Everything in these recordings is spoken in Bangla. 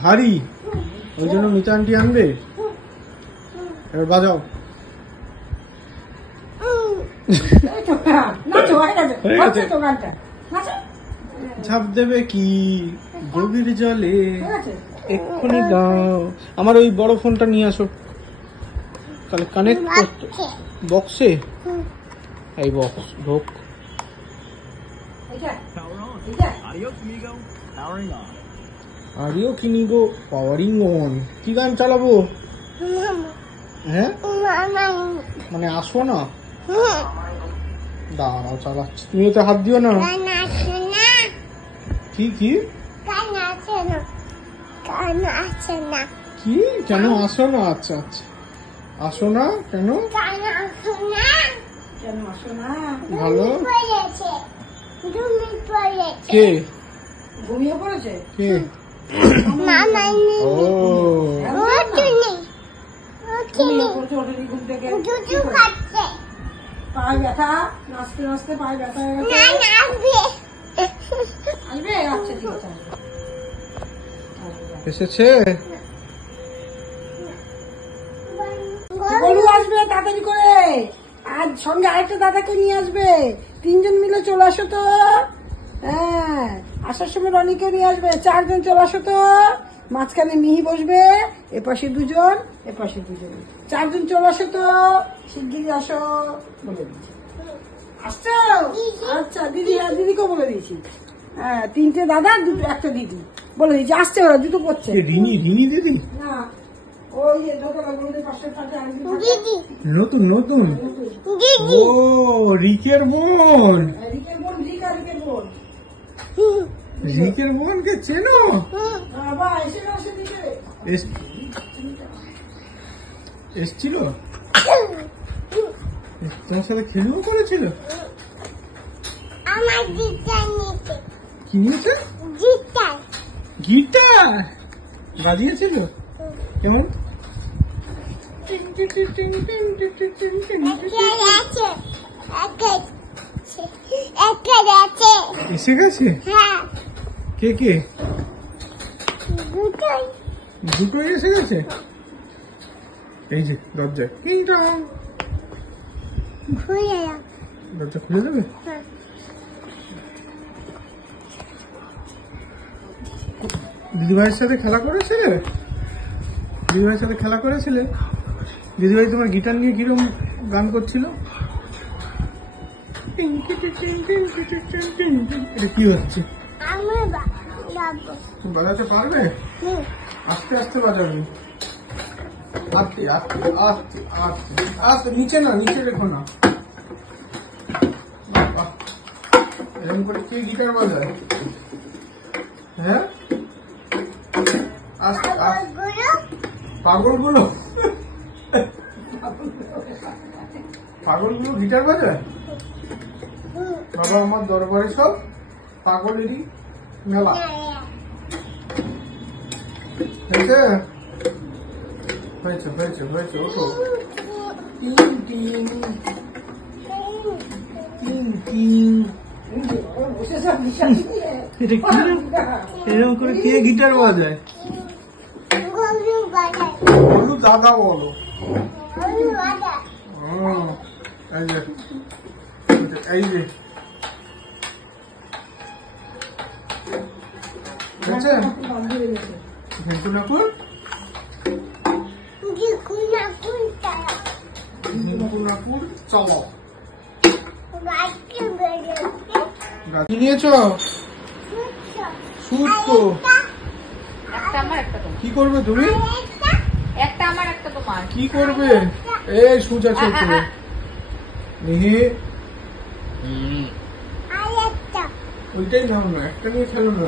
ভারী, ওই জন্য মিতা আন্টি আনবে। এবার বাজাও। ঝাঁপ দেবে কি গভীর জলে, এক্ষুনি দাও। আমার ওই বড় ফোনটা নিয়ে আসো, তাহলে কানেক্ট করতে। বক্সে এই বক্স ঢোক। Arroyo কিনিগো powering on. কি গান চালাবো? হ্যাঁ মানে আসো না, দাঁড়াও চালাচ্ছি। তুমি তো হাত দিও না। কি কি কি কেন আসো না? আচ্ছা আচ্ছা, আসো না কেন? ভালো কে ঘুমিয়ে পড়েছে কে? ও ঘুম থেকে পায়ে ব্যথা, নাচতে নাচতে পায়ে ব্যথা হয়ে গেছে। আসবে? আচ্ছা ঠিক আছে। এসেছে? বলু আসবে তাড়াতাড়ি করে, আজ সঙ্গে আরেকটা দাদাকে নিয়ে আসবে। 3 জন মিলে চলে আসো তো। হ্যাঁ, আসার সময় রনিকে নিয়ে আসবে। 4 জন চলে আসো তো। মাঝখানে মিহি বসবে, এপাশে 2 জন, এপাশে 2 জন। 4 জন চলে আসো তো, শিগগিরই আসো বলে দিচ্ছি। আসছো? আচ্ছা দিদি, দিদিকেও বলে দিয়েছি। হ্যাঁ, 3টে দাদা, 1টা দিদি বলে দিয়েছি। আসছে ওরা, দুটো করছে। রিনি দিদি না, ওই যে দোতলা গলির পাশে থাকে দিদি, নতুন নতুন। ও রিকের বোন। রিকের বোন, রিকের বোন। রিকের বোনকে চেনো? বাবা এসে না, এসে দিকে এসছিল তোমার সাথে, খেলেও করেছিল। আমার গিটার নিতে। কি নিয়েছে? গিটার গিটার বাজিয়েছিল কেমন? এসে গেছে? হ্যাঁ, কে কে? দুটোই। দুটোই এসে গেছে। এই যে দরজায় ঘুরে যাও। দরজা খুলে দেবে? হ্যাঁ। দিদিভাইয়ের সাথে খেলা করেছিলে? দিদিভাইয়ের সাথে খেলা করেছিলে? দিদিভাই তোমার গিটার নিয়ে কিরম গান করছিল? এটা কি হচ্ছে? আমি বাবু। বাজাতে পারবে? আস্তে আস্তে বাজাবে। আস্তে আস্তে আস্তে আস্তে আস্তে, নিচে না, নিচে রেখো না। এরকম করে কে গিটার বাজায়? হ্যাঁ, আস্তে আস্তে। পাগলগুলো পাগলগুলো গিটার বাজায়? বাবা আমার দরবারে সব পাগলেরই মেলা। হয়েছে হয়েছে হয়েছে হয়েছে, ওঠো। এরকম করে কে গিটার বাজায়? বলু দাদা বলো। এই যে ঘেন্টু ঠাকুর, চলো নিয়েছ সুদ তো। কি করবে তুমি? একটা আমার, একটা তোমার। কি করবে? এই সুচ আছে উপরে। ওইটাই নাও না, একটা নিয়ে খেলো না।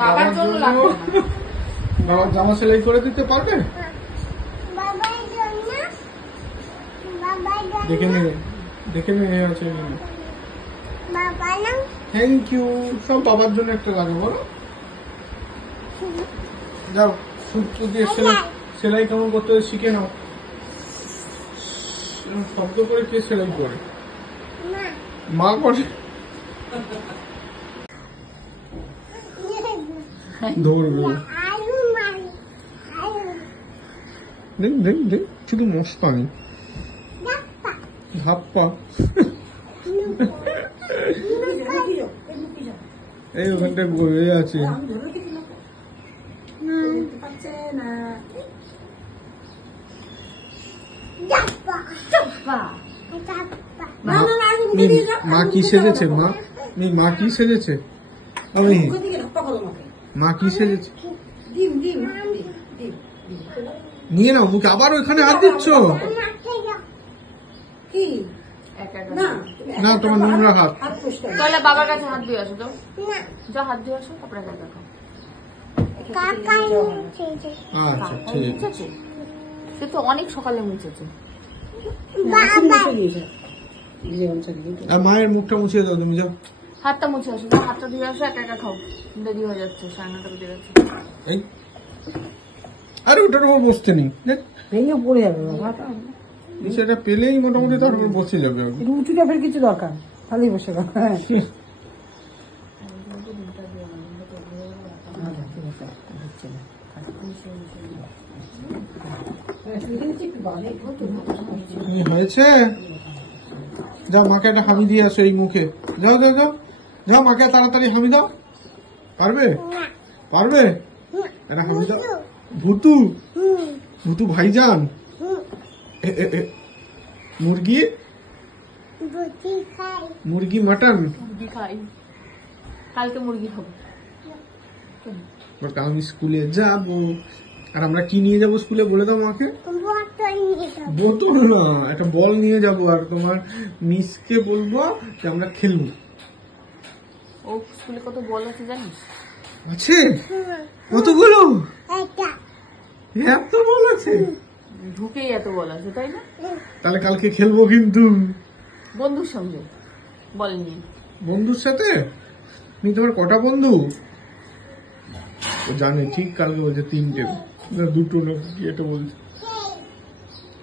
বাবার জন্য লাগবে না। বাবার জামা সেলাই করে দিতে পারবে? দেখে নেবে, দেখে নেবে আছে। Thank you. সব বাবার জন্য একটা লাগে বলো। যাও সুতো দিয়ে সেলাই কেমন করতে হয় শিখে নাও। শব্দ করে কে সেলাই করে? মা করে। ধরবে। আলু মারি আলু দেখ দেখ দেখ শুধু মস্তানি ডাক্তার ধাপ্পা। এই ওখানটায় বয়ে আছে। ডাক্তার বাহ। ডাক্তার না না না আমি মুখে দিয়ে যাও। মা কি সেজেছে? মা কি সেজেছে? আমি মুখে দিয়ে ধাপ্পা করো আমাকে। মা কি সেজেছে? ডিম ডিম ডিম ডিম। নিয়ে নাও মুখে, আবার ওখানে হাত দিচ্ছ। মাকে যাও কি একা একা। না না, তোমার নোংরা হাত। হাত পরিষ্কার তাহলে বাবার কাছে হাত দিয়ে আসো তো, না যা হাত দিয়ে আসো, তারপরে একা একা খাও। কাকা নিচে আচ্ছা ঠিক আছে। মুছেছে? সে তো অনেক সকালে মুছেছে। বাবা আর মায়ের মুখটা মুছিয়ে দাও তুমি, যাও। হাতটা মুছে আসো, যাও, হাতটা ধুয়ে আসো, একা একা খাও। দেরি হয়ে যাচ্ছে, 9:30 বেজে গেছে। এই আরে ওটার উপর বসতে নেই, দেখ ভেঙে পড়ে যাবে বাবা। সেটা পেলেই মোটামুটি তার উপর বসে যাবে। একটু উঁচু টাইপের কিছু দরকার, তাহলেই বসে গেল। হ্যাঁ হয়েছে, যাও মাকে একটা হামি দিয়ে আসো এই মুখে। যাও যাও যাও যাও, মাকে তাড়াতাড়ি হামি দাও। পারবে? পারবে? একটা হামি দাও। ভুতু ভুতু ভাইজান। মুরগি বুঝি খাই মুরগি মাটন। মুরগি খাই, কালকে মুরগি খাবো। আমি স্কুলে যাব, আর আমরা কি নিয়ে যাব স্কুলে বলে দাও মাকে। বোতল নিয়ে যাও বোতল না, একটা বল নিয়ে যাব, আর তোমার মিসকে বলবো যে আমরা খেলবো। ও স্কুলে কত বল আছে জানিস? আছে কতগুলো? এটা এত বল আছে? ঢুকেই এত বল আছে, তাই না? তাহলে কালকে খেলবো কিন্তু বন্ধুর সঙ্গে বল নিয়ে। বন্ধুর সাথে। তুমি তোমার কটা বন্ধু? ও জানে ঠিক, কালকে বলছে 3টে না 2টো না কি এটা বলছে।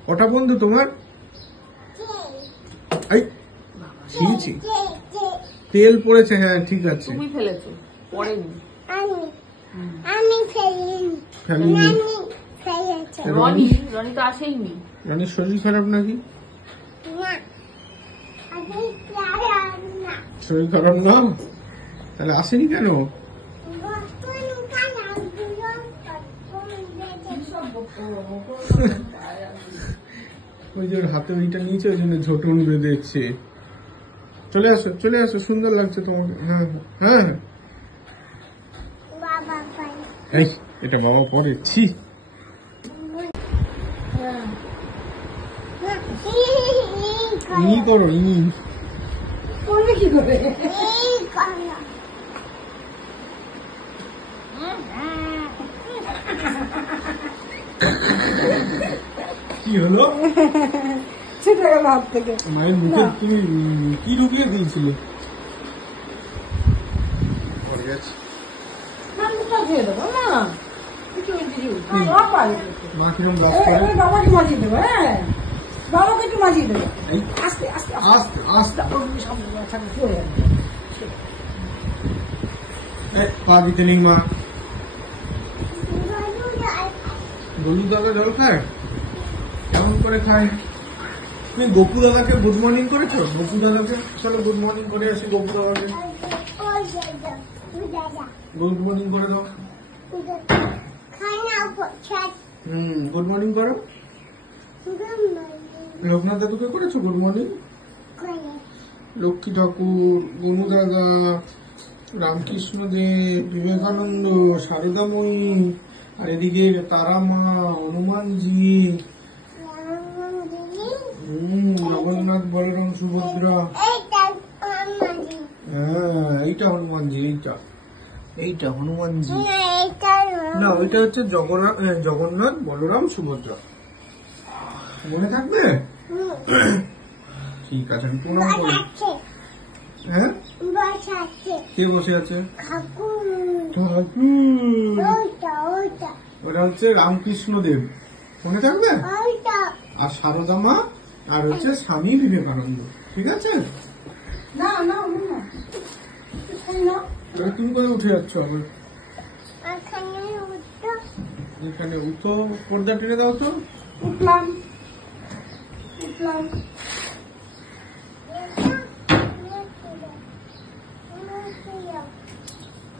কটা বন্ধু তোমার? এই ছি তেল পড়েছে, হ্যাঁ ঠিক আছে। তুমি ফেলেছো, পড়েনি। আমি আমি ফেলিনি ফ্যামিলি। আমি ফেলেছি রনি রনি তো আসেইনি। রানীর শরীর খারাপ নাকি? না আমি খারাপ না শরীর খারাপ না? তাহলে আসেনি কেন? বোতল খারাপ দিও ওই যে ওর হাতে ওইটা নিয়েছে, ওই জন্য ঝোটন বেঁধেছে। চলে আসো চলে আসো, সুন্দর লাগছে তোমাকে। হ্যাঁ হ্যাঁ হ্যাঁ। বাবা পাই এই এটা বাবা পরে ছি। ই করো ই। করবে কি করে? এই করো কি হলো? ছুটে গেল হাত থেকে। মায়ের মুখে তুমি কি ঢুকিয়ে দিয়েছিলে? পড়ে গেছে। না মুখটা ধুয়ে দেবো না, কিছু সব পারি। মা কিরম ব্রাশ করে? এবার বাবাকে মাজিয়ে দেবো। হ্যাঁ বাবাকে একটু মাজিয়ে দেবো। এই আস্তে আস্তে আস্তে আস্তে। পড়ে যাবে। পা দিতে নেই মা। গরু গলু জল দাদা জল খায়? কেমন করে খায়? তুমি গপু দাদাকে গুড মর্নিং করেছো? গপু দাদাকে চলো গুড মর্নিং করে আসি। গপু দাদাকে ওই দাদা দাদা গুড মর্নিং করে দাও। খানা পছাত গুড মর্নিং করো। লোকনাথ দাদুকে করেছো গুড মর্নিং? করে লক্ষ্মী ঠাকুর, গনু দাদা, রামকৃষ্ণ দেব, বিবেকানন্দ, সারদাময়ী, আর এদিকে তারা মা, হনুমানজি, জগন্নাথ, বলরাম, সুভদ্রা। এইটা আমাজি হ্যাঁ এইটা হনুমানজি, এইটা হনুমানজি। না এইটা না ওইটা হচ্ছে জগন্নাথ, বলরাম, সুভদ্রা। মনে থাকবে? ঠিক আছে, আমি প্রণাম করি। বসাচ্ছে হ্যাঁ বসাচ্ছে কে বসে আছে? ঠাকুর ঠাকুর। ওইটা ওইটা ওটা হচ্ছে রামকৃষ্ণ দেব, মনে থাকবে? ওইটা আর সারদা মা, আর হচ্ছে স্বামী বিবেকানন্দ। ঠিক আছে? না না না তাহলে তুমি কোথায় উঠে যাচ্ছ আবার? আর এখানে উঠো, পর্দা টেনে দাও তো। উঠলাম।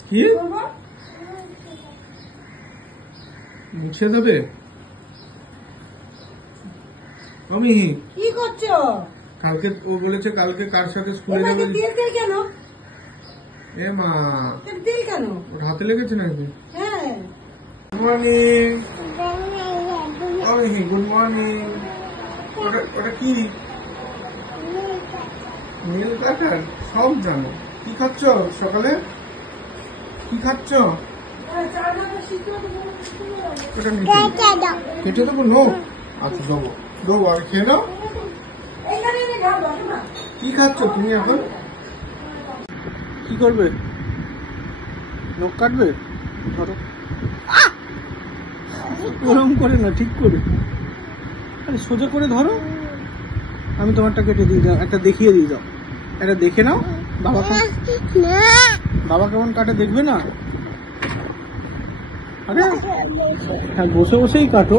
কি করবো? মুছে দেবে? আমি কি করছো? কালকে ও বলেছে কালকে কার সাথে স্কুলে ওনাকে যাবে। তেল তেল কেন? এ মা, তেল তেল কেন? ওর হাতে লেগেছে নাকি? হ্যাঁ। Good morning. আমি গুড মর্নিং। ওটা কি? নীল কাটার? সব জানো। কি খাচ্ছ সকালে? কি খাচ্ছ? ওটা নিতে কেটে দেবো? নো, আচ্ছা দেবো দেবো, আর খেয়ে নাও। কি খাচ্ছ তুমি এখন? কি করবে? নখ কাটবে? ধরো। ওরম করে না, ঠিক করে, আরে সোজা করে ধরো। আমি তোমারটা কেটে দিয়ে যাও, একটা দেখিয়ে দিয়ে যাও, একটা দেখে নাও। বাবা কেমন কাটে দেখবে না? আরে হ্যাঁ, বসে বসেই কাটো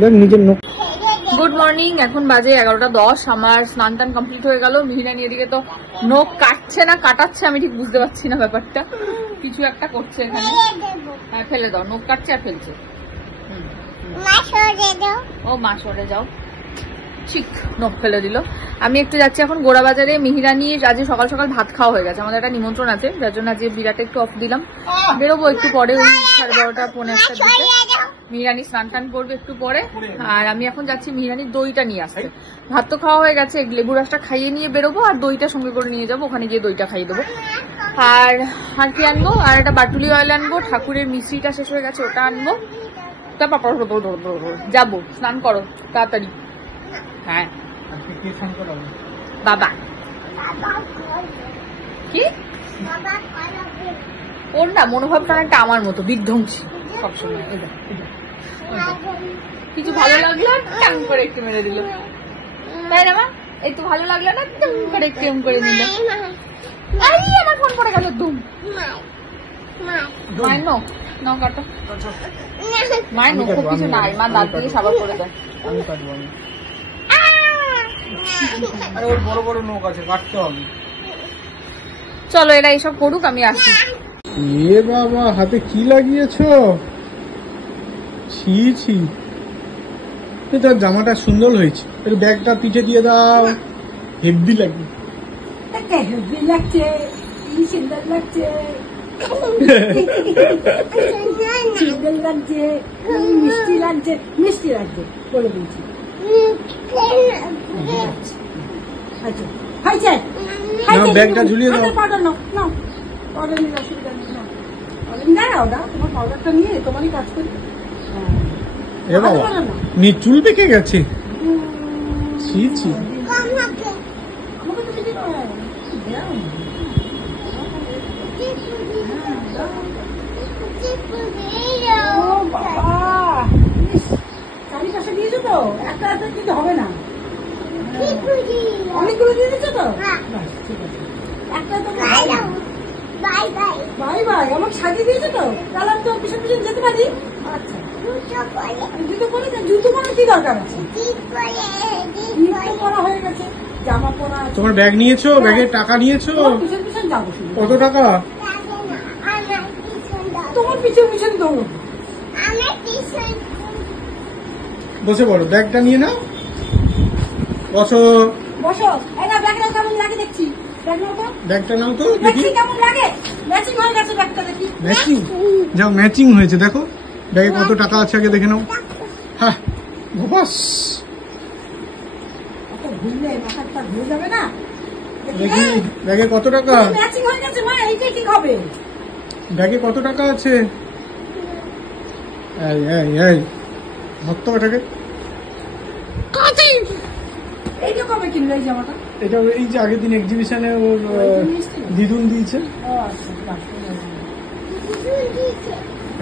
দেখ নিজের নখ। গুড মর্নিং, এখন বাজে 11:10। আমার স্নান টান কমপ্লিট হয়ে গেল। মিহিরানি এদিকে তো নখ কাটছে না কাটাচ্ছে, আমি ঠিক বুঝতে পারছি না ব্যাপারটা। কিছু একটা করছে এখানে। হ্যাঁ ফেলে দাও, নখ কাটছে আর ফেলছে। ও মা সরে যাও, ঠিক নখ ফেলে দিল। আমি একটু যাচ্ছি এখন গোড়া বাজারে। মিহিরানির আজকে সকাল সকাল ভাত খাওয়া হয়ে গেছে, আমাদের একটা নিমন্ত্রণ আছে, যার জন্য আজকে বিরাটে একটু অফ দিলাম। বেরোবো একটু পরে, ওই 12:30 পৌনে 1টার দিকে। মিহিরানি স্নান টান করবে একটু পরে, আর আমি এখন যাচ্ছি মিহিরানির দইটা নিয়ে আসতে। ভাত তো খাওয়া হয়ে গেছে, লেবু রসটা খাইয়ে নিয়ে বেরোবো, আর দইটা সঙ্গে করে নিয়ে যাবো, ওখানে গিয়ে দইটা খাইয়ে দেবো। আর কি আনবো? আর একটা বাটুলি অয়েল আনবো, ঠাকুরের মিষ্টিটা শেষ হয়ে গেছে ওটা আনবো। তারপর যাবো। স্নান করো তাড়াতাড়ি। হ্যাঁ বাবা কি ওর না মনোভাবটা একটা আমার মতো বিধ্বংসী সবসময়। কিছু ভালো লাগলো টাং করে একটু মেরে দিল, তাই না মা? একটু ভালো লাগলো না, টাং করে একটু এম করে দিল। আমার ফোন পড়ে গেল। দুম মায়ের নখ নখ কাটো, মায়ের নখ কিছু নাই, মা দাঁত দিয়ে সাবান করে দেয়। আমি কাটবো। আরে ওর বড় বড় নখ আছে, কাটতে হবে। চলো এরা এইসব করুক, আমি আসছি। এ বাবা, হাতে কি লাগিয়েছো? ছি ছি, তোর জামাটা সুন্দর হয়েছে। একটু ব্যাগটা পিঠে দিয়ে দাও, হেভি লাগবে। হেভি লাগছে, কি সুন্দর লাগছে, সুন্দর লাগছে, মিষ্টি লাগছে, মিষ্টি লাগছে বলে দিয়েছি। আচ্ছা হয়েছে, ব্যাগটা ঝুলিয়ে দাও। পাউডার নাও, নাও পাউডার নিয়ে অসুবিধা নেই, নাও দাঁড়াও দাও, তোমার পাউডারটা নিয়ে তোমারই কাজ করি। এ বাবা, চুল পেকে গেছে। ছি ছি, আমাকে তো কিছু নয়, দাও। ও বাবা, চারিপাশে দিয়েছো তো? একটা একটা কিন্তু হবে না, অনেকগুলো দিয়ে দিচ্ছ তো? ঠিক আছে, একটা তো বাই বাই, আমাকে সাজিয়ে দিয়েছো তো? তাহলে আমি তো পিছন পিছন যেতে পারি। আচ্ছা জুতো পরে, জুতো পরে কি দরকার আছে? পরা হয়ে গেছে, জামা পরা আছে। তোমার ব্যাগ নিয়েছো? ব্যাগের টাকা নিয়েছো? পিছন পিছন যাবো শুধু। কত টাকা? তোমার পিছন পিছন দৌড়ো। বসে পড়ো, ব্যাগটা নিয়ে নাও, বসো। বসো, এটা ব্যাগটা কেমন লাগে দেখছি। ব্যাগটা নাও তো দেখি। দেখছি কেমন লাগে, ম্যাচিং হয়ে গেছে ব্যাগটা, দেখি। ম্যাচিং? যাও, ম্যাচিং হয়েছে, দেখো ব্যাগে কত টাকা আছে আগে দেখে নাও। হ্যাঁ বাস, ঘুরলে মাথাটা ঘুরে যাবে না? দেখি ব্যাগে কত টাকা। ম্যাচিং হয়ে গেছে মা, এইটাই ঠিক হবে। ব্যাগে কত টাকা আছে? এই এই এই ভক্ত এটাকে। এইটা কবে কিনলে এই জামাটা? এটা এই যে আগের দিন এক্সিবিশনে ওর দিদুন দিয়েছে। ও আচ্ছা,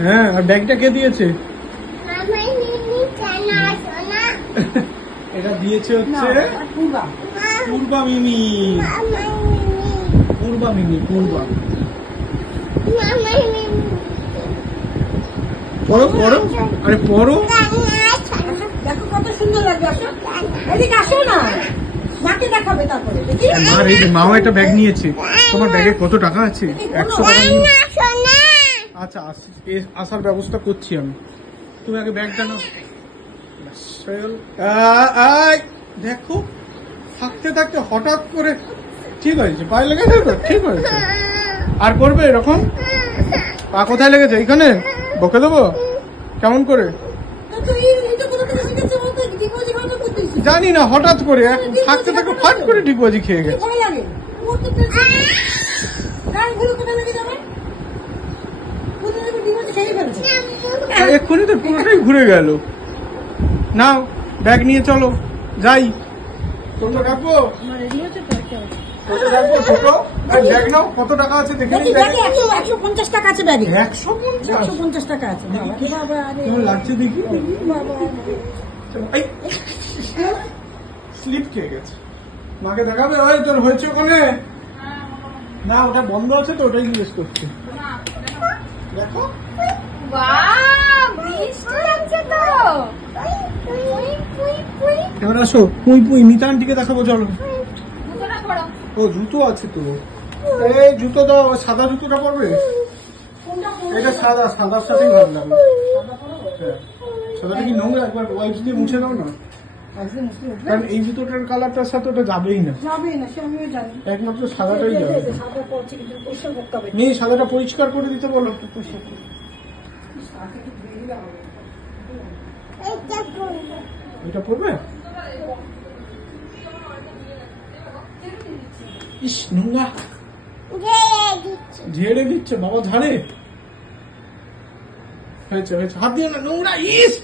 হ্যাঁ, আর ব্যাগটা কে দিয়েছে? এটা দিয়েছে হচ্ছে পূর্বা মিমি। পূর্বা মিমি, পূর্বা। পড়ো পড়ো, আরে পড়ো। দেখো কত সুন্দর লাগবে। আসো এদিকে, আসো না, মাকে দেখাবে তারপরে দেখি। মার এই যে মাও একটা ব্যাগ নিয়েছে। তোমার ব্যাগে কত টাকা আছে? 100 টাকা নিয়ে। আচ্ছা আসার ব্যবস্থা করছি আমি, তুমি আগে ব্যাগটা নাও। ব্যাস, হয়ে গেল। দেখো থাকতে থাকতে হঠাৎ করে ঠিক হয়েছে, পায়ে লেগেছে তো ঠিক হয়েছে। আর করবে এরকম? পা কোথায় লেগেছে? এইখানে বকে দেবো কেমন করে? জানি না, হঠাৎ করে থাকতে থাকতে ফাট করে ডিগবাজি খেয়ে গেছে। এক্ষুনি তো পুরোটাই ঘুরে গেল। নাও ব্যাগ নিয়ে চলো যাই। তোমরা রাখবো ব্যাগ নাও। কত টাকা আছে দেখে? 150 টাকা আছে ব্যাগে। 150 টাকা আছে। কেমন লাগছে দেখি? স্লিপ খেয়ে গেছে। মাকে দেখাবে? ওই তোর হয়েছে ওখানে না, ওটা বন্ধ আছে তো ওটাই জিজ্ঞেস করছে। দেখো এবার আসো, পুই পুই মিতা আন্টিকে দেখাবো চলো। ও জুতো আছে তো, এই জুতো দাও। সাদা জুতোটা পরবে? এটা সাদা, সাদার সাথেই ভালো লাগবে। সাদাটা কি নোংরা? একবার ওয়াইপস দিয়ে মুছে দাও না, কারণ এই জুতোটার কালারটার সাথে ওটা যাবেই না। একমাত্র সাদাটাই যাবে। নেই, সাদাটা পরিষ্কার করে দিতে বলো। এটা পড়বে? ইস নোংরা, ঝেড়ে দিচ্ছে বাবা। ঝাড়ে হয়েছে হয়েছে, হাত দিয়ে না, নোংরা। ইস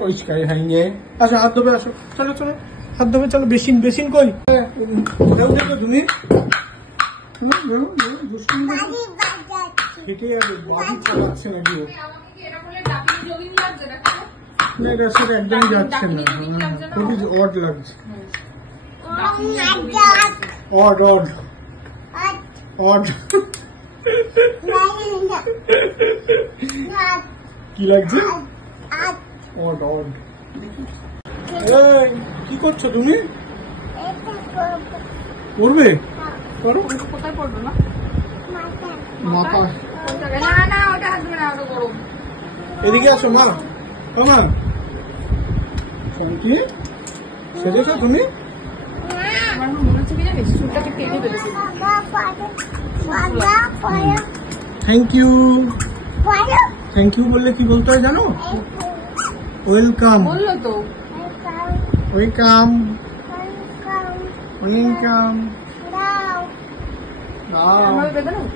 পরিষ্কার হয়নি। আচ্ছা হাত ধোবে, আসো চলো চলো হাত ধোবে চলো। বেসিন বেসিন কই? দেখো তুমি ফেটে যাবে, বাড়ি চালাচ্ছে নাকি? না এটা সেটা একদমই যাচ্ছে না, খুবই অড লাগছে। অড অড অড কি লাগছে? Odd odd. কি করছো তুমি? পড়বে? করো। কোথায় পড়বো? না মাথা। না না, ওটা আসবে না, ওটা গরম। এদিকে আসো মা। মা কি সেরেছো তুমি? আমার মনে হচ্ছে কি জানিস, চুলটাকে টেনে ফেলেছি। Thank you. থ্যাংক ইউ বললে কি বলতে হয় জানো? ওয়েলকাম। বললো তো ওয়েলকাম, ওয়েলকাম। আমার বেঁধে নাও।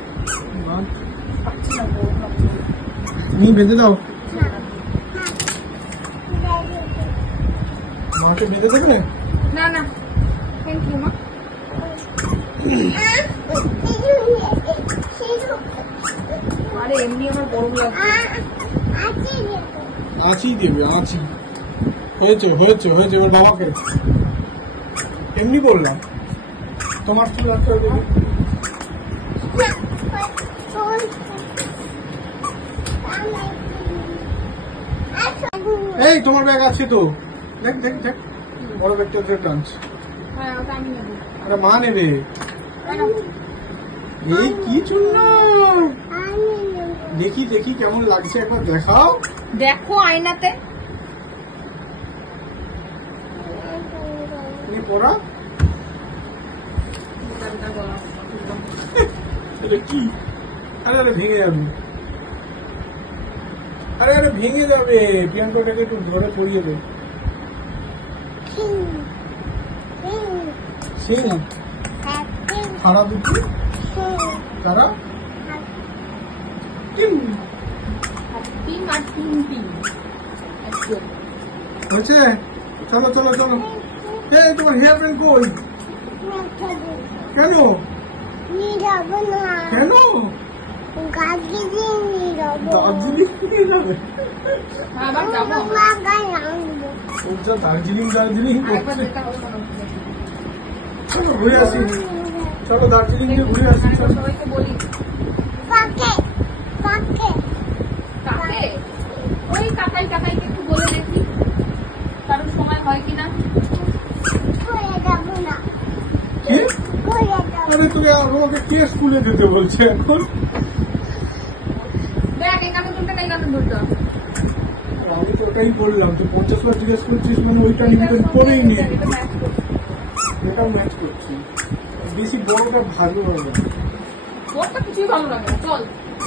তুমি বেঁধে দাও। মাকে বেঁধে দেবে? না না, থ্যাংক ইউ মা। আরে এমনি আমার গরম লাগছে। আছি দেবে, আছি। হয়েছে হয়েছে হয়েছে, ওর বাবাকে এমনি বললাম। তোমার চুল একটা দেবে। এই তোমার ব্যাগ আছে তো, দেখ দেখ দেখ, বড় ব্যাগটা টানছে। হ্যাঁ ওটা আমি নেবো। আরে মা নেবে। এই কি চুল, দেখি দেখি কেমন লাগছে, একবার দেখাও। দেখো আয়নাতে। তুমি পড়া এটা কি? আরে আরে ভেঙে যাবে, আরে আরে ভেঙে যাবে। প্রিয়াঙ্কাটাকে একটু ধরে পড়িয়ে দে। সিং খারাপ দুটি কারা টিম টিম আর টিম টিম হয়েছে। চলো চলো চলো। এই তোমার হেয়ার ব্যান্ড কই? কেন কেন? দার্জিলিং নিয়ে যাবে? আবার যাবো। ওর যা দার্জিলিং দার্জিলিং আরেকবার করছে। যেতে হবে মনে হচ্ছে। চলো ঘুরে আসি, চলো দার্জিলিং দিয়ে ঘুরে আসি। চলো সবাইকে বলি আমাকে কে স্কুলে যেতে বলছে এখন? দেখ এই কানে দুলটা নেই, কানে দুলটা আমি তো ওটাই বললাম, তো 50 বার জিজ্ঞেস করছিস মানে ওইটা নিবেদন করেই নি, এটাও ম্যাচ করছি। বেশি বড়টা ভালো হবে না। ওরটা কিছুই ভালো লাগে না। চল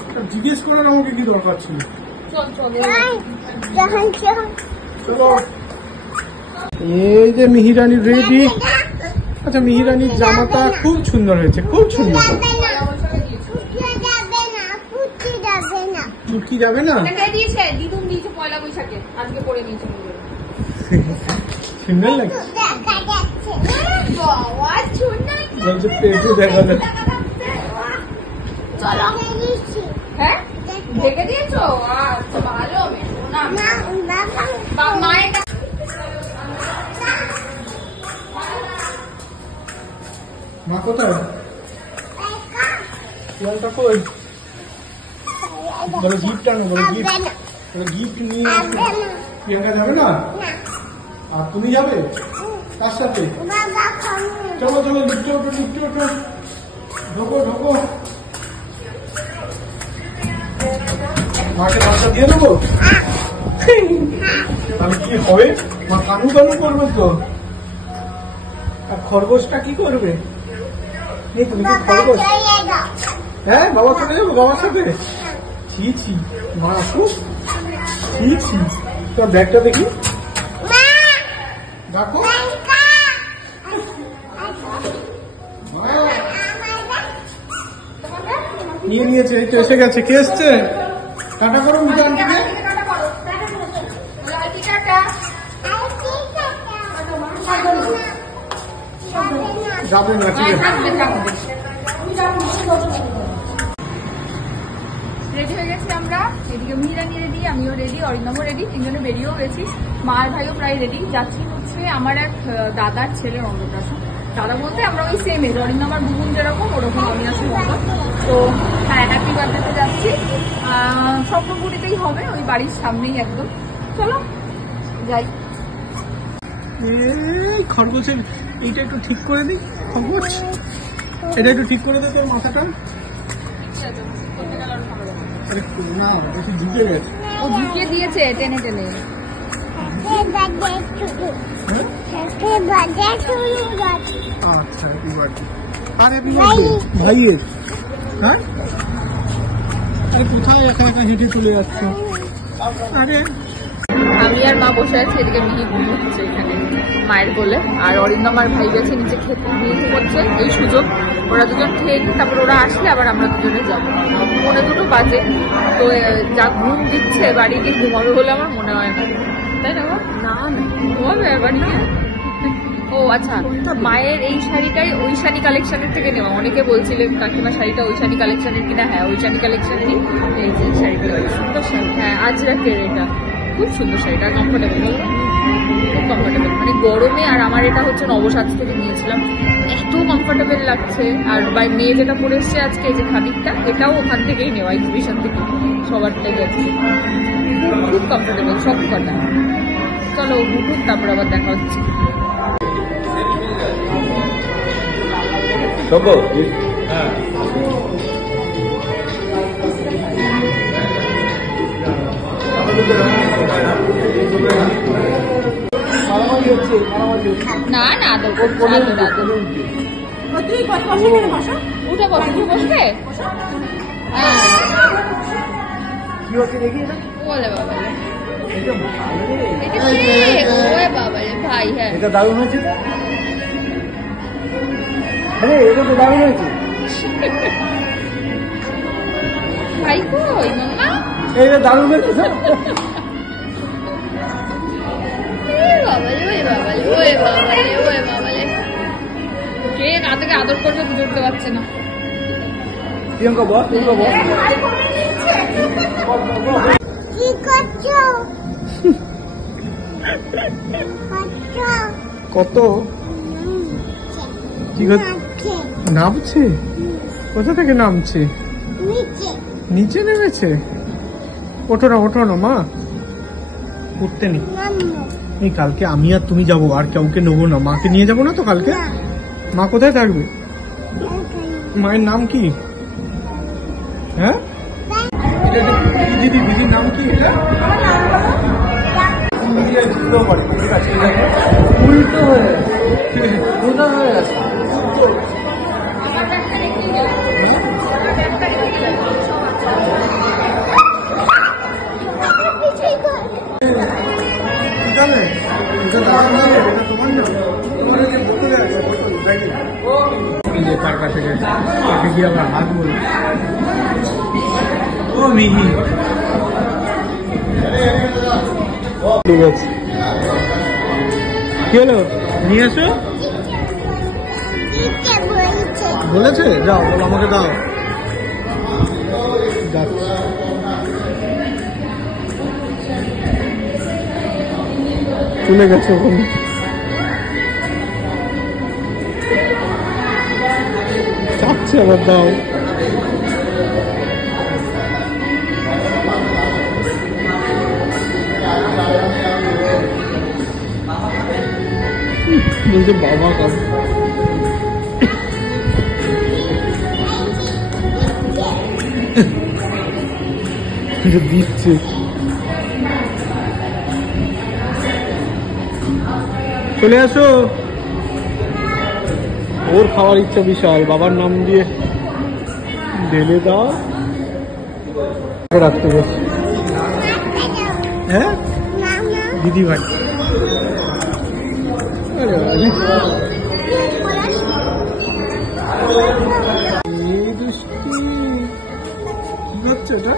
এটা জিজ্ঞেস করার আমাকে কি দরকার ছিল? চল চল চলো। এই যে মিহিরানি রেডি। আচ্ছা, মিহিরানির জামাটা খুব সুন্দর হয়েছে, খুব সুন্দর। চুটকি যাবে না? দিয়েছে দিদুন দিয়েছে পয়লা বৈশাখে, আজকে পরে নিয়েছে। সুন্দর লাগছে। বলছে পেটে দেখা যায়। হ্যাঁ দেখে দিয়েছো? আচ্ছা ভালো হবে। মায়ের মা কোথায়? শিয়ালটা কই? বলো গিফট আনো, বলো গিফট। বলো গিফট নিয়ে আসো। প্রিয়াঙ্কা যাবে না? আর তুমি যাবে কার সাথে? চলো চলো, লিফটে ওঠো, লিফটে ওঠো, ঢোকো ঢোকো। মাকে বাসা দিয়ে দেবো? তাহলে কি হবে? মা কানু কানু করবে তো। আর খরগোশটা কি করবে? তুমি কি খরগোশ? হ্যাঁ, বাবা চলে যাবো বাবার সাথে। ছি ছি, মা আসুক। ছি ছি, তোমার ব্যাগটা দেখি। দেখো নিয়ে নিয়েছে, এই তো এসে গেছে। কে এসছে? টাটা করো মিজান থেকে। যাবে না, ঠিক আছে। রেডি হয়ে গেছি আমরা, এদিকে মিহিরানি রেডি, আমিও রেডি, অরিন্দমও রেডি, তিনজনে বেরিয়েও গেছি। মার ভাইও প্রায় রেডি। যাচ্ছি হচ্ছে আমার এক দাদার ছেলের অন্নপ্রাশন। দাদা বলতে আমরা ওই সেম এজ, অরিন্দম আর বুবুন যেরকম ওরকম আমি আছি মতো। তো হ্যাঁ, হ্যাপি বার্থডেতে যাচ্ছি। স্বপ্নপুরীতেই হবে, ওই বাড়ির সামনেই একদম। চলো যাই। এই খরগোশের এইটা একটু ঠিক করে দিই। খরগোশ, এটা একটু ঠিক করে দে তোর মাথাটা। আরে না, বেশি ঝুঁকে গেছে। ও ঢুকিয়ে দিয়েছে টেনে টেনে। আচ্ছা, হ্যাপি বার্থডে। আর হ্যাপি বার্থডে ভাইয়ের। হ্যাঁ, আরে কোথায় একা একা হেঁটে চলে যাচ্ছ? আরে আমি আর মা বসে আছি, এদিকে মিহি ঘুমোচ্ছে এখানে মায়ের কোলে, আর অরিন্দম আর ভাই গেছে নিচে খেতে, নিয়ে ঘুমোচ্ছে। এই সুযোগ, ওরা দুজন খেয়ে নিই, তারপর ওরা আসলে আবার আমরা দুজনে যাবো। 1:45 বাজে। তো যা ঘুম দিচ্ছে, বাড়ি গিয়ে ঘুমাবে বলে আমার মনে হয় না, তাই না? না ঘুমাবে বাড়ি গিয়ে। ও আচ্ছা, মায়ের এই শাড়িটাই ঐশানী কালেকশনের থেকে নেওয়া। অনেকে বলছিলেন কাকিমা শাড়িটা ঐশানী কালেকশনের কিনা। হ্যাঁ, ঐশানী কালেকশনেরই এই যে শাড়িটা। সুন্দর শাড়ি। হ্যাঁ, আজরাকের এটা খুব সুন্দর শাড়িটা, কমফোর্টেবল, খুব কমফোর্টেবল। মানে গরমে, আর আমার এটা হচ্ছে নবসাজ থেকে নিয়েছিলাম, এত কমফোর্টেবল লাগছে। আর মেয়ে যেটা পরে এসছে আজকে, এই যে খাদিকটা, এটাও ওখান থেকেই নেওয়া, এক্সিবিশন থেকে সবারটাই গেছে। খুব কমফোর্টেবল সব কটা। চলো উঠুক, তারপর আবার দেখা হচ্ছে। না না, উঠে বসবে। বলে বাবা ভাই। হ্যাঁ, এটা দারুণ হয়েছে। আরে এটা তো দারুণ হয়েছে। ভাই কই মাম্মা? এটা দারুণ হয়েছে। কে না থেকে আদর করবে বুঝে উঠতে পারছে না। প্রিয়াঙ্কা বল, প্রিয়াঙ্কা বল। কি করছো? কত কি নামছে? কোথা থেকে নামছে? নিচে নেমেছে। ওঠো না, ওঠো না মা, উঠতে নেই। এই কালকে আমি আর তুমি যাবো, আর কাউকে নেবো না। মাকে নিয়ে যাবো না তো কালকে? মা কোথায় থাকবে? মায়ের নাম কি? হ্যাঁ দিদি, দিদির নাম কি? এটা উল্টো হয়ে উল্টো হয়ে গেছে। তার কাছে গিয়ে আবার হাত বল। ও মিহি, ঠিক আছে, কি হলো? নিয়ে এসো বলেছে। যাও, বলো আমাকে দাও। চলে গেছে ওখানে। চাচ্ছে আবার দাও। বলছে বাবা কাজ দিচ্ছে। চলে আসো। ওর খাওয়ার ইচ্ছা বিশাল, বাবার নাম দিয়ে ঢেলে দাও। রাখতে গেছে। হ্যাঁ দিদি ভাই, কি হচ্ছে এটা?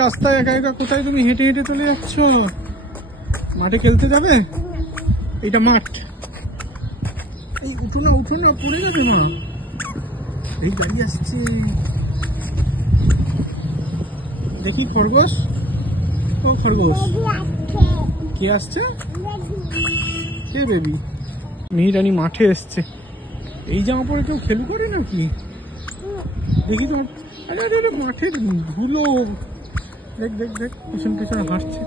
রাস্তায় একা একা কোথায় তুমি হেঁটে হেঁটে চলে যাচ্ছ? মাঠে খেলতে যাবে? এটা মাঠ। এই উঠো না, উঠো না, পড়ে যাবে না। এই গাড়ি আসছে, দেখি। খরগোশ, ও খরগোশ, কে আসছে? কে বেবি? মিহিরানি মাঠে এসছে। এই জামা পরে কেউ খেলু করে নাকি? দেখি তোমার। আরে আরে আরে, মাঠের ধুলো। দেখ দেখ দেখ, পিছন পিছনে হাসছে।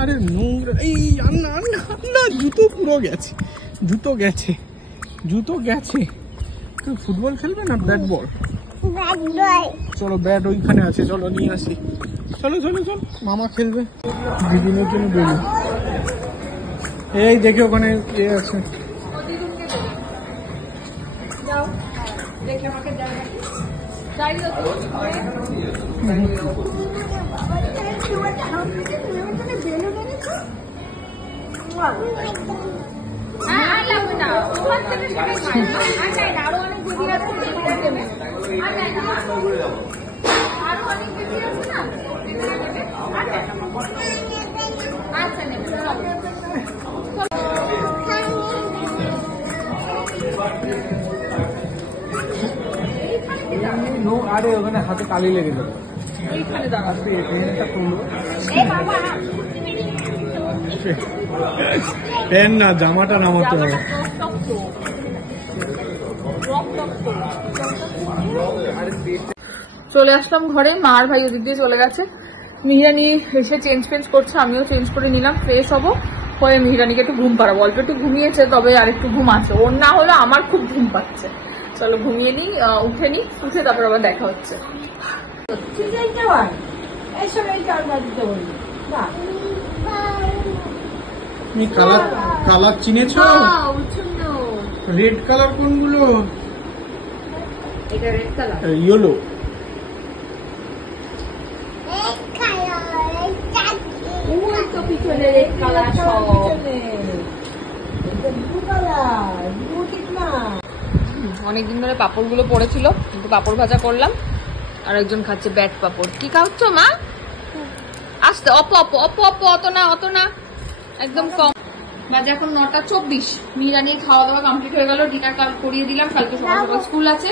আরে নোংরা। এই আন্না আন্না আন্না, জুতো পুরো গেছে, জুতো গেছে, জুতো গেছে। তুই ফুটবল খেলবে না ব্যাট বল? চলো, ব্যাট ওইখানে আছে, চলো নিয়ে আসি। চলো চলো চলো, মামা খেলবে। দিদিনের জন্য বলি। এই দেখে ওখানে এ আছে। আরে ওখানে হাতে কালি লেগে যাবে। পেন না, জামাটা নামাতে হবে। চলে আসলাম ঘরে। মা আর ভাই ওদিক দিয়ে চলে গেছে। মিহিরানি এসে চেঞ্জ ফেঞ্জ করছে, আমিও চেঞ্জ করে নিলাম, ফ্রেশ হবো হয়ে মিহিরানিকে একটু ঘুম পাড়াবো। অল্প একটু ঘুমিয়েছে, তবে আর একটু ঘুম আছে। ওর না হলে আমার খুব ঘুম পাচ্ছে। চলো ঘুমিয়ে নিই, উঠে নিই, উঠে তারপর আবার দেখা হচ্ছে। তুমি কালার চিনেছো? রেড কালার কোনগুলো? এটা রেড কালার, ইয়েলো। পিছনে রেড কালার সব। অনেকদিন ধরে পাপড়গুলো পড়েছিল, কিন্তু পাপড় ভাজা করলাম। আর একজন খাচ্ছে ব্যাট পাপড়। কি খাচ্ছ মা? আস্তে, অপ অপ অপ অপ, অত না অত না, একদম কম। বাজে এখন 9:24। মিহিরানি খাওয়া দাওয়া কমপ্লিট হয়ে গেল, ডিনার করিয়ে দিলাম। কালকে সকাল সকাল স্কুল আছে,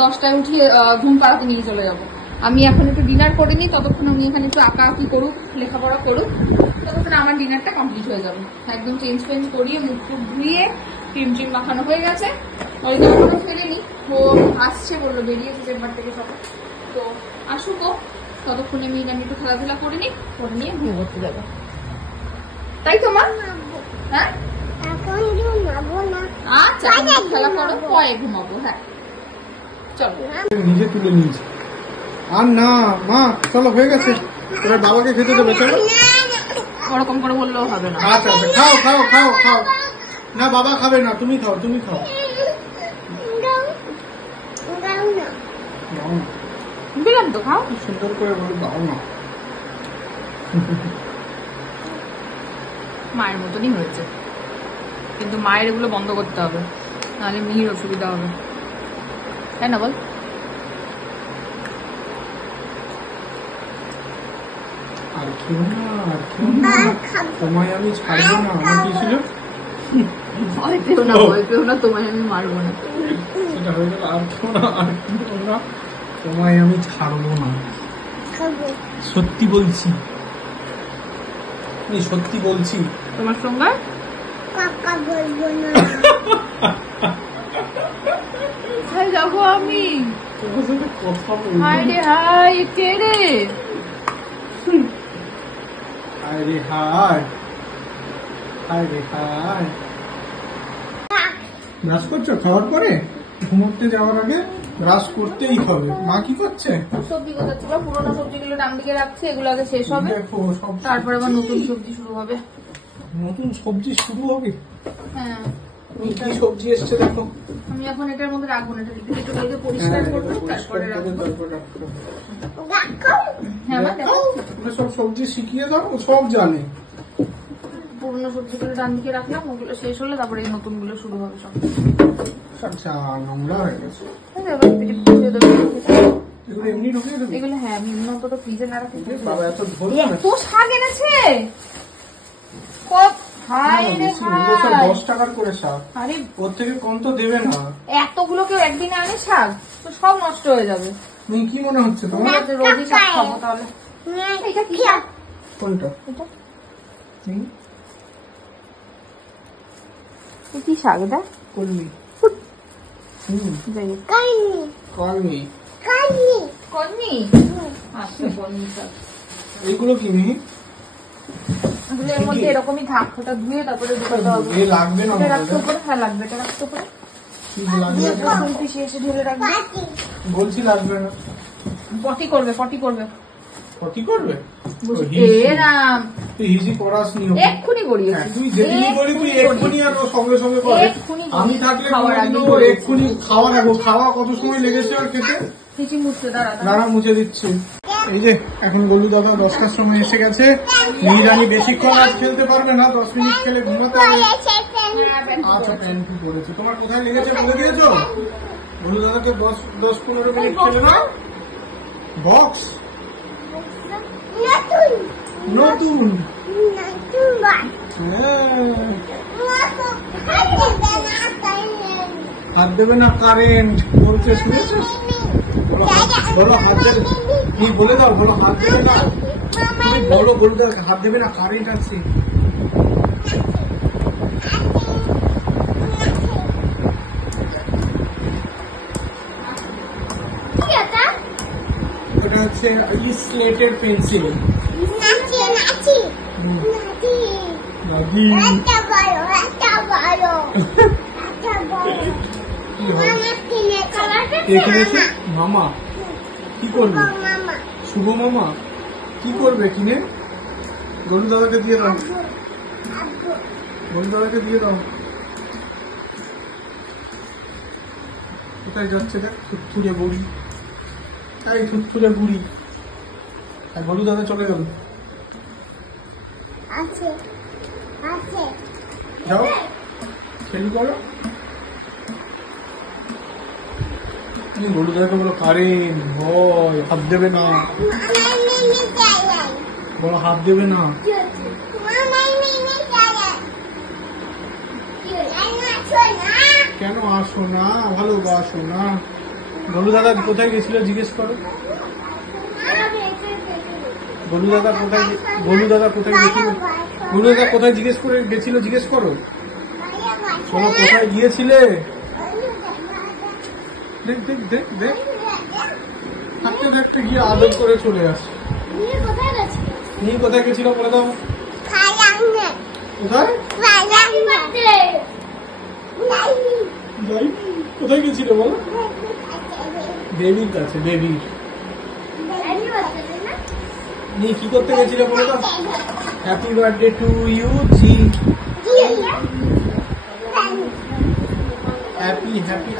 10টায় উঠিয়ে ঘুম পাড়াতে নিয়ে চলে যাবো। আমি এখন একটু ডিনার করে নিই, ততক্ষণ আমি এখানে একটু আঁকা আঁকি করুক, লেখাপড়া করুক, ততক্ষণ আমার ডিনারটা কমপ্লিট হয়ে যাবে। একদম চেঞ্জ ফেঞ্জ করিয়ে মুখ টুক ধুয়ে ক্রিম চিম মাখানো হয়ে গেছে। এখনো ফেরেনি, ও আসছে, বললো বেরিয়েছে চেম্বার থেকে সকাল। তো আসুক, ততক্ষণে আমি একটু খেলাধুলা করে নিই, করে নিয়ে ঘুম করতে যাবো। তাই তো মা? হ্যাঁ এখন ঘুমাবো না। আচ্ছা এখন খেলা করো, পরে ঘুমাবো। হ্যাঁ চলো। নিজে তুলে নিয়েছে। আর না মা, চলো হয়ে গেছে, এবার বাবাকে খেতে দেবে, চলো। ওরকম করে বললেও হবে না। আচ্ছা আচ্ছা, খাও খাও খাও খাও। না বাবা খাবে না, তুমি খাও, তুমি খাও। গাও না। দাও না, দিলাম তো, খাও। সুন্দর করে বলো, দাও না। মায়ের মতনই হয়েছে, কিন্তু মায়ের এগুলো বন্ধ করতে হবে, নাহলে মিহির অসুবিধা হবে, তাই না বল? আর খেও না, আর খেও না, তোমায় আমি ছাড়বো না। আমার কি ছিল? ভয় পেও না, ভয় পেও না, তোমায় আমি মারবো না। সেটা হয়ে গেল। আর খেও না, আর খেও না, তোমায় আমি ছাড়বো না। খাবো। সত্যি বলছি, আমি সত্যি বলছি। তোমার সঙ্গে কাকা বলবো না। কোথায় যাবো আমি? তোমার সাথে কথা বলবো। হাই রে হাই, কে রে? হায় রে হায়, হায় রে হায়। ব্রাশ করছো খাওয়ার পরে? ঘুমোতে যাওয়ার আগে ব্রাশ করতেই হবে। মা কি করছে? সবজি কোথাচ্ছে বা? পুরোনো সবজিগুলো ডান দিকে রাখছে, এগুলো আগে শেষ হবে, দেখো সব, তারপরে আবার নতুন সবজি শুরু হবে। নতুন সবজি শুরু হবে। হ্যাঁ কি কি সবজি এসছে দেখো। আমি এখন এটার মধ্যে রাখবো না, এটা একটু কালকে পরিষ্কার করবো, তারপরে রাখবো। হ্যাঁ মা, দেখো সব সবজি শিখিয়ে দাও, ও সব জানে। পুরোনো সবজিগুলো ডান দিকে রাখলাম, ওগুলো শেষ হলে তারপরে এই নতুন গুলো শুরু হবে সব। আচ্ছা, নোংরা হয়ে গেছে এগুলো, এমনি ঢুকিয়ে দেবে। এগুলো হ্যাঁ আমি এমনি অন্তত ফ্রিজে না রাখি। বাবা এত ধরবে না। এত শাক এনেছে, কত হাই রে এগুলো সব হাই। 10 টাকার করে শাক, আরে ওর থেকে কম তো দেবে না। এতগুলো কেউ একদিনে আনে শাক? তো সব নষ্ট হয়ে যাবে। তুমি কি মনে হচ্ছে তোমার? আমরা তো রোজই শাক খাবো তাহলে। এটা কি শাক? কোনটা? এটা হুম, এ কি শাক এটা? কলমি। হুম, যাই হোক। কাইনি। কলমি। কাইনি। কলমি? আচ্ছা কলমি শাক। এইগুলো কি মিহি? এগুলো এর মধ্যে এরকমই থাক, ওটা ধুয়ে তারপরে ঢুকাতে হবে। এ লাগবে না এটা আমাদের। রাখতে উপরে? হ্যাঁ লাগবে, এটা রাখতে উপরে। কি লাগবে? রসুন পিষে এসে ঢেলে রাখবে। পাটি। বলছি লাগবে না। পটি করবে, পটি করবে। কি করবে? বুঝ- ও, হিজি। এ রাম, তুই হিজি করাসনি ওকে। এক্ষুনি গড়িয়েছি। হ্যাঁ, তুই যেদিনই বলি তুই এক্ষুনি, আর ও সঙ্গে সঙ্গে করে। এক্ষুনি আমি থাকলে খাওয়ার কোনোদিনও আগে ওর করেছি। এক্ষুনি খাওয়া রাখবো। খাওয়া কত সময় লেগেছে ওর খেতে? চিচি মুছতে দাঁড়া। দাঁড়া, মুছে দিচ্ছি। এই যে এখন গলু দাদা 10টার সময় এসে গেছে। মিহিরানি বেশিক্ষণ আজ খেলতে পারবে না, 10 মিনিট খেলে ঘুমাতে হবে। আচ্ছা, প্যান্ট কি করেছে? তোমার কোথায় লেগেছে বলে দিয়েছো? গলু দাদাকে 10-15 মিনিট খেলে না। বক্স নতুন। নতুন। নতুন বাস। হ্যাঁ, নতুন। হাতে না কাইনি। হাত দেবে না কারেন্ট বলছে, শুনেছিস? বলো বলো হাত দেবে, তুমি বলে দাও, বলো হাত দেবে না। তুমি বলো গলু দাদাকে হাত দেবে না, কারেন্ট আছে। কি এটা? এটা হচ্ছে স্লেটের পেন্সিল। নাচি নাচি। নাচি। দাদি একটা বড়, একটা বড়। একটা বড়। কি হবে? মামা কিনে খাওয়াতে কে কিনেছে? মামা। কি করবে? মামা। শুভ মামা কি করবে কিনে? গলু দাদাকে দিয়ে দাও, আব্বু। গলু দাদাকে দিয়ে দাও। কোথায় যাচ্ছে দেখ, থুতথুরে বুড়ি। এই থুতথুরে বুড়ি। আর গলু দাদা চলে গেল। আছে। আছে। যাও খেলি করো। তুমি গলু দাদাকে বলো কারেন্ট ভয়, হাত দেবে না। মামা মিনি চাই। বলো হাত দেবে না। মামা মিনি চাই। কেন আসো না, ভালোবাসো না। গলু দাদা কোথায় গেছিল জিজ্ঞেস করো। গলু দাদা কোথায়, গলু দাদা কোথায় গেছিল, গলু দাদা কোথায় জিজ্ঞেস করে গেছিল জিজ্ঞেস করো। বলো কোথায় গিয়েছিলে। দেখ দেখ দেখ দেখ, থাকতে থাকতে গিয়ে আদর করে চলে আসে। কোথায় গেছে? নিয়ে কোথায় গেছিল বলে দাও। কোথায় Happy birthday. যাই কোথায় গেছিলে বলো? বেবির কাছে, বেবির নিয়ে কি করতে গেছিলে বলো তো? Happy birthday to you G. Happy happy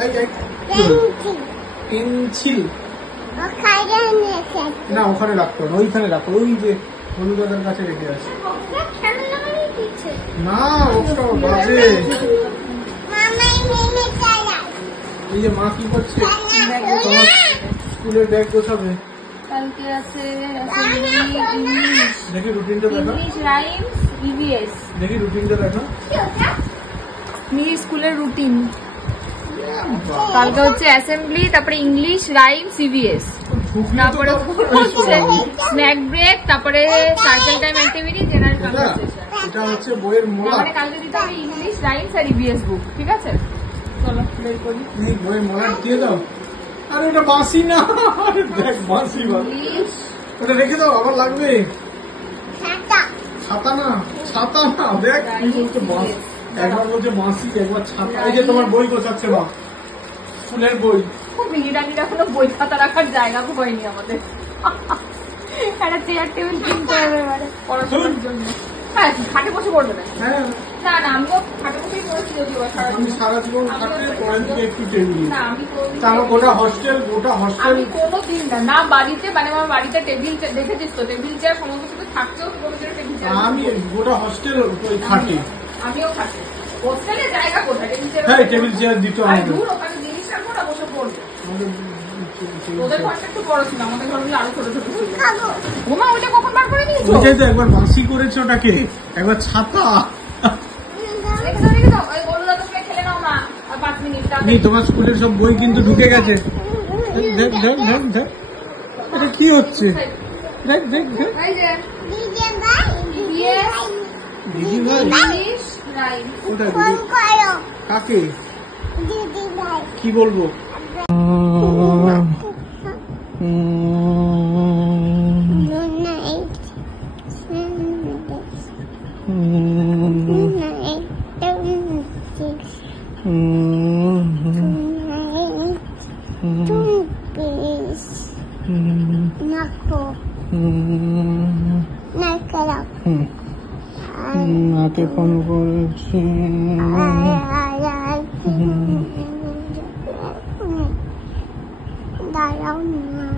pencil না ওখানে রাখতো না, ওইখানে রাখো, ওই যে হলু দাদার কাছে রেখে আছে। না ওটা বাজে। এই যে মা কি করছে? তোমার স্কুলের ব্যাগ গোছাবে। কালকে আছে ইংলিশ, দেখি রুটিনটা দেখো, ইংলিশ রাইমস ইভিএস, দেখি রুটিনটা দেখো। মিহির স্কুলের রুটিন কালকে হচ্ছে অ্যাসেম্বলি, তারপরে ইংলিশ রাইমস ইভিএস, তারপরে হচ্ছে স্ন্যাক ব্রেক, তারপরে circle time activity, general conversation. এটা হচ্ছে বইয়ের মোড়া। মানে কালকে দিতে হবে ইংলিশ রাইমস আর ইভিএস বুক, ঠিক আছে? চলো বের করি। এই বইয়ের মোড়া দিয়ে দাও। আরে ওটা বাঁশি না, আরে দেখ বাঁশি বল, ইংলিশ ওটা রেখে দাও, আবার লাগবে। ছাতা না, ছাতা না, দেখ কি বলছে বাঁশি, একবার বলছে বাঁশি, একবার ছাতা। এই যে তোমার বই গোছাচ্ছে মা, স্কুলের বই। মিহিরানির এখনো বই খাতা রাখার জায়গা হয়নি আমাদের। একটা চেয়ার টেবিল কিনতে হবে এবারে পড়াশোনার জন্য। হ্যাঁ খাটে বসে পড়বে না। হ্যাঁ না না আমিও খাটে বসেই পড়েছি যদিও আমি সারা জীবন খাটে, পরের দিকে একটু টেবিল। না আমি কোনোদিন- তারপর গোটা হস্টেল, গোটা হস্টেল। আমি কোনোদিন না, না বাড়িতে, মানে আমার বাড়িতে টেবিল দেখেছিস তো, টেবিল চেয়ার সমস্ত কিছু থাকতেও কোনো টেবিল চেয়ার আমি গোটা হস্টেল ওই খাটে। আমিও খাটি। হোস্টেলে জায়গা কোথায় টেবিল চেয়ার? হ্যাঁ টেবিল চেয়ার দিত আর আমাদের। দূর ওখানে জিনিস রাখবো না, বসে পড়বে। আমাদের ওদের ঘরটা একটু বড় ছিল, আমাদের ঘরগুলো আরো ছোট ছোট ছিল। ওমা ওইটা কখন বার করে নিয়েছো? ওইটাই তো, একবার বাঁশি করেছে ওটাকে, একবার ছাতা। রেখে দাও, রেখে দাও। ওই গরুরা তোমরা খেলে নাও না, আর 5 মিনিট নেই, তোমার স্কুলের সব বই কিন্তু ঢুকে গেছে। দেখ দেখ দেখ দেখ, এটা কি হচ্ছে? দেখ দেখ দেখ, এই যে দিদি ভাই ইংলিশ রাইট। কোথায় দিদি? কাকে কি বলবো? মাকে ফোন করেছি। দাঁড়াও না,